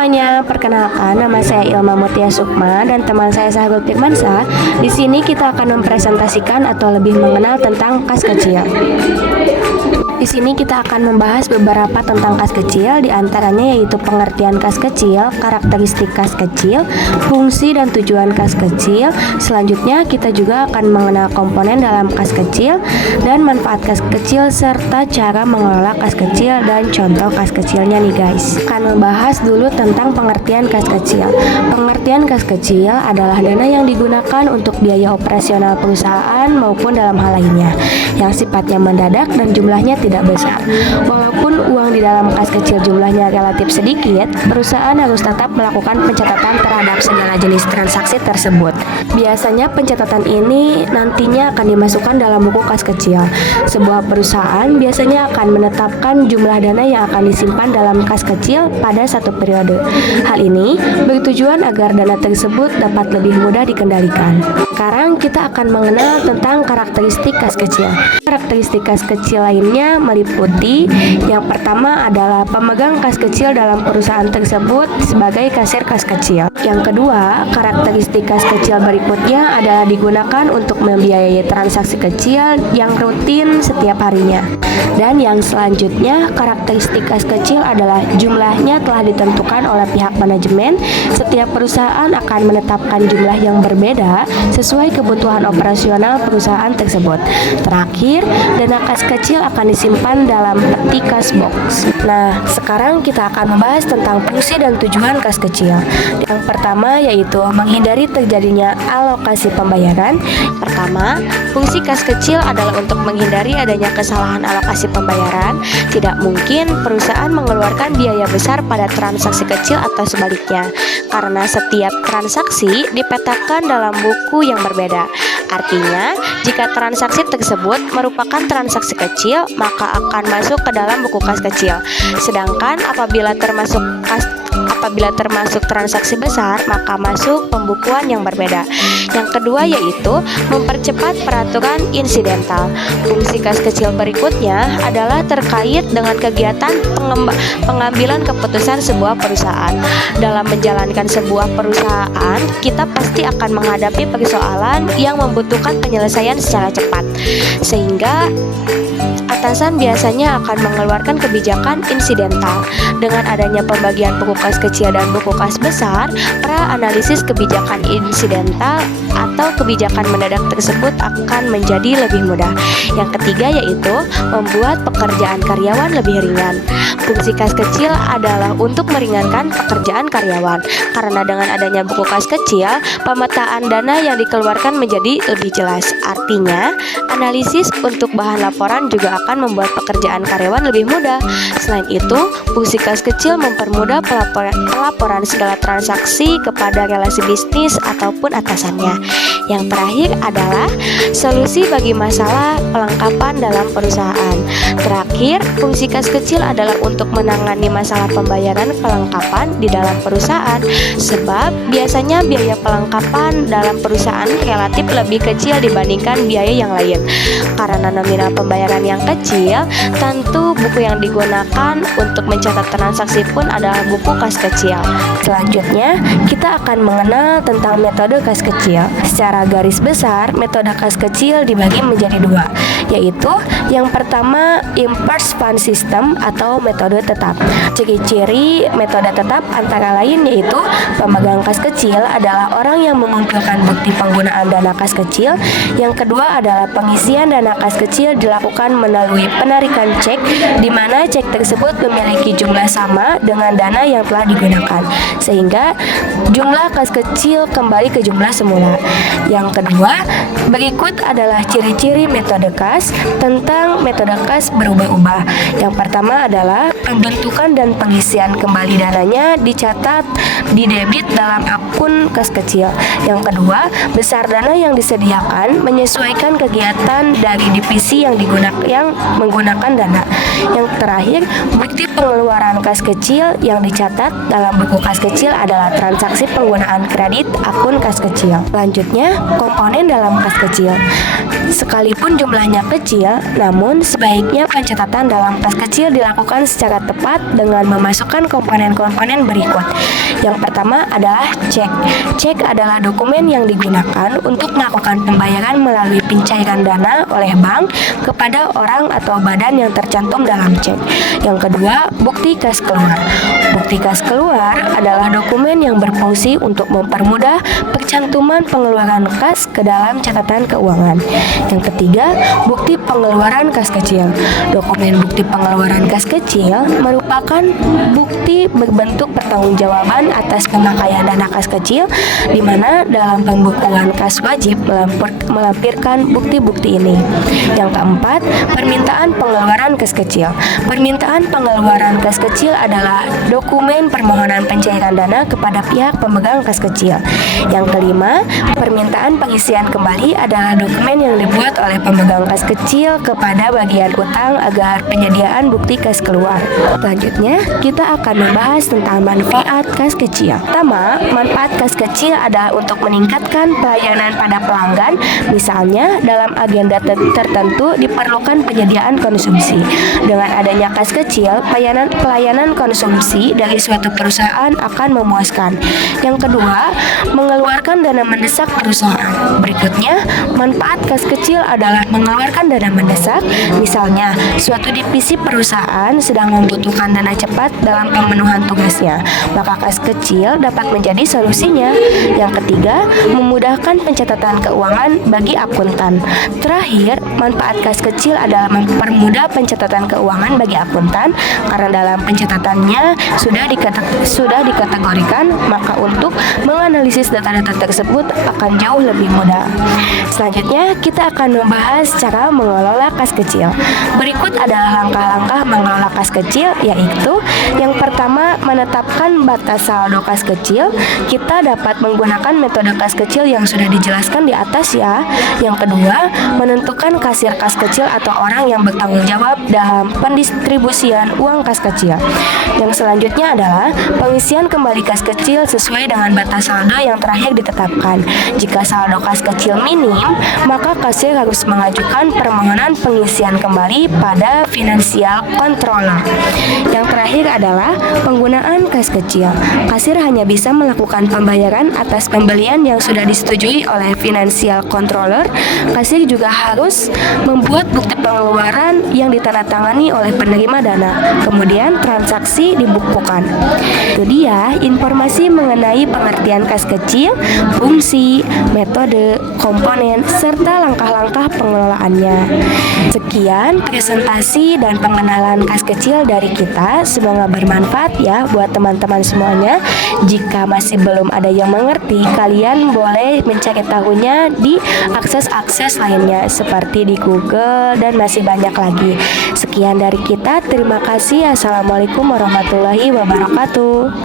semuanya, perkenalkan nama saya Ilma Mutia Sukma dan teman saya Sahrul Firmansyah. Di sini kita akan mempresentasikan atau lebih mengenal tentang kas kecil. Di sini kita akan membahas beberapa tentang kas kecil, diantaranya yaitu pengertian kas kecil, karakteristik kas kecil, fungsi dan tujuan kas kecil. Selanjutnya kita juga akan mengenal komponen dalam kas kecil dan manfaat kas kecil serta cara mengelola kas kecil dan contoh kas kecilnya nih guys. Akan membahas dulu tentang pengertian kas kecil. Pengertian kas kecil adalah dana yang digunakan untuk biaya operasional perusahaan maupun dalam hal lainnya yang sifatnya mendadak dan jumlahnya tidak besar. Walaupun uang di dalam kas kecil jumlahnya relatif sedikit, perusahaan harus tetap melakukan pencatatan terhadap segala jenis transaksi tersebut. Biasanya pencatatan ini nantinya akan dimasukkan dalam buku kas kecil. Sebuah perusahaan biasanya akan menetapkan jumlah dana yang akan disimpan dalam kas kecil pada satu periode. Hal ini bertujuan agar dana tersebut dapat lebih mudah dikendalikan. Sekarang kita akan mengenal tentang karakteristik kas kecil. Karakteristik kas kecil lainnya meliputi yang pertama adalah pemegang kas kecil dalam perusahaan tersebut sebagai kasir kas kecil. Yang kedua, karakteristik kas kecil berikutnya adalah digunakan untuk membiayai transaksi kecil yang rutin setiap harinya. Dan yang selanjutnya, karakteristik kas kecil adalah jumlahnya telah ditentukan oleh pihak manajemen. Setiap perusahaan akan menetapkan jumlah yang berbeda sesuai kebutuhan operasional perusahaan tersebut. Terakhir, dana kas kecil akan disimpan dalam peti kas box. Nah, sekarang kita akan membahas tentang fungsi dan tujuan kas kecil. Yang pertama yaitu menghindari terjadinya alokasi pembayaran. Pertama, fungsi kas kecil adalah untuk menghindari adanya kesalahan alokasi pembayaran. Tidak mungkin perusahaan mengeluarkan biaya besar pada transaksi kecil atau sebaliknya, karena setiap transaksi dipetakan dalam buku yang berbeda. Artinya, jika transaksi tersebut merupakan transaksi kecil, maka akan masuk ke dalam buku kas kecil. Sedangkan apabila termasuk transaksi besar, maka masuk pembukuan yang berbeda. Yang kedua yaitu mempercepat peraturan insidental. Fungsi kas kecil berikutnya adalah terkait dengan kegiatan pengambilan keputusan sebuah perusahaan. Dalam menjalankan sebuah perusahaan, kita pasti akan menghadapi persoalan yang membutuhkan penyelesaian secara cepat, sehingga atasan biasanya akan mengeluarkan kebijakan insidental. Dengan adanya pembagian buku kas kecil dan buku kas besar, pra analisis kebijakan insidental atau kebijakan mendadak tersebut akan menjadi lebih mudah. Yang ketiga yaitu membuat pekerjaan karyawan lebih ringan. Fungsi kas kecil adalah untuk meringankan pekerjaan karyawan. Karena dengan adanya buku kas kecil, pemetaan dana yang dikeluarkan menjadi lebih jelas. Artinya, analisis untuk bahan laporan juga akan membuat pekerjaan karyawan lebih mudah. Selain itu, fungsi kas kecil mempermudah pelaporan segala transaksi kepada relasi bisnis ataupun atasannya. Yang terakhir adalah solusi bagi masalah pelengkapan dalam perusahaan. Terakhir, fungsi kas kecil adalah untuk menangani masalah pembayaran kelengkapan di dalam perusahaan, sebab biasanya biaya pelengkapan dalam perusahaan relatif lebih kecil dibandingkan biaya yang lain. Karena nominal pembayaran yang kecil, tentu buku yang digunakan untuk mencatat transaksi pun adalah buku kas kecil. Selanjutnya, kita akan mengenal tentang metode kas kecil. Secara garis besar, metode kas kecil dibagi menjadi dua, yaitu yang pertama Impuls Fund System atau metode tetap. Ciri-ciri metode tetap antara lain yaitu pemegang kas kecil adalah orang yang mengumpulkan bukti penggunaan dana kas kecil. Yang kedua adalah pengisian dana kas kecil dilakukan melalui penarikan cek, di mana cek tersebut memiliki jumlah sama dengan dana yang telah digunakan, sehingga jumlah kas kecil kembali ke jumlah semula. Yang kedua, berikut adalah ciri-ciri metode kas. Tentang metode kas berubah-ubah. Yang pertama adalah pembentukan dan pengisian kembali dananya dicatat di debit dalam akun kas kecil. Yang kedua, besar dana yang disediakan menyesuaikan kegiatan dari divisi yang menggunakan dana. Yang terakhir, bukti pengeluaran kas kecil yang dicatat dicatat dalam buku kas kecil adalah transaksi penggunaan kredit akun kas kecil. Selanjutnya, komponen dalam kas kecil. Sekalipun jumlahnya kecil, namun sebaiknya pencatatan dalam kas kecil dilakukan secara tepat dengan memasukkan komponen-komponen berikut. Yang pertama adalah cek. Cek adalah dokumen yang digunakan untuk melakukan pembayaran melalui pencairan dana oleh bank kepada orang atau badan yang tercantum dalam cek. Yang kedua, bukti kas keluar. Bukti kas keluar adalah dokumen yang berfungsi untuk mempermudah percantuman pengeluaran kas ke dalam catatan keuangan. Yang ketiga, bukti pengeluaran kas kecil. Dokumen bukti pengeluaran kas kecil merupakan bukti berbentuk pertanggungjawaban atas pemakaian dana kas kecil, di mana dalam pembukuan kas wajib melampirkan bukti-bukti ini. Yang keempat, permintaan pengeluaran kas kecil. Permintaan pengeluaran kas kecil adalah dokumen permohonan pencairan dana kepada pihak pemegang kas kecil. Yang kelima, permintaan pengisian kembali adalah dokumen yang dibuat oleh pemegang kas kecil kepada bagian utang agar penyediaan bukti kas keluar. Selanjutnya, kita akan membahas tentang manfaat kas kecil. Pertama, manfaat kas kecil adalah untuk meningkatkan pelayanan pada pelanggan. Misalnya, dalam agenda tertentu diperlukan penyediaan konsumsi. Dengan adanya kas kecil, pelayanan konsumsi dari suatu perusahaan akan memuaskan. Yang kedua, mengeluarkan dana mendesak perusahaan. Berikutnya, manfaat kas kecil adalah mengeluarkan dana mendesak. Misalnya, suatu divisi perusahaan sedang membutuhkan dana cepat dalam pemenuhan tugasnya, maka kas kecil dapat menjadi solusinya. Yang ketiga, memudahkan pencatatan keuangan bagi akuntan. Terakhir, manfaat kas kecil adalah mempermudah pencatatan keuangan bagi akuntan karena dalam pencatatannya sudah dikategorikan, maka untuk menganalisis data-data tersebut akan jauh lebih mudah. Selanjutnya, kita akan membahas cara mengelola kas kecil. Berikut adalah langkah-langkah mengelola kas kecil, yaitu yang pertama, menetapkan batas saldo kas kecil. Kita dapat menggunakan metode kas kecil yang sudah dijelaskan di atas ya. Yang kedua, menentukan kasir kas kecil atau orang yang bertanggung jawab dalam pendistribusian uang kas kecil. Yang selanjutnya adalah pengisian kembali kas kecil sesuai dengan batas saldo yang terakhir ditetapkan. Jika saldo kas kecil minim, maka kasir harus mengajukan permohonan pengisian kembali pada financial controller. Yang terakhir adalah penggunaan kas kecil. Kasir hanya bisa melakukan pembayaran atas pembelian yang sudah disetujui oleh financial controller. Kasir juga harus membuat bukti pengeluaran yang ditandatangani oleh penerima dana. Kemudian transaksi dibukukan. Itu dia informasi mengenai pengertian kas kecil, fungsi, metode, komponen, serta langkah-langkah pengelolaannya. Sekian presentasi dan pengenalan kas kecil dari kita. Semoga bermanfaat ya buat teman-teman semuanya. Jika masih belum ada yang mengerti, kalian boleh mencari tahunya di akses-akses lainnya seperti di Google dan masih banyak lagi. Sekian dari kita. Terima kasih. Assalamualaikum warahmatullahi wabarakatuh.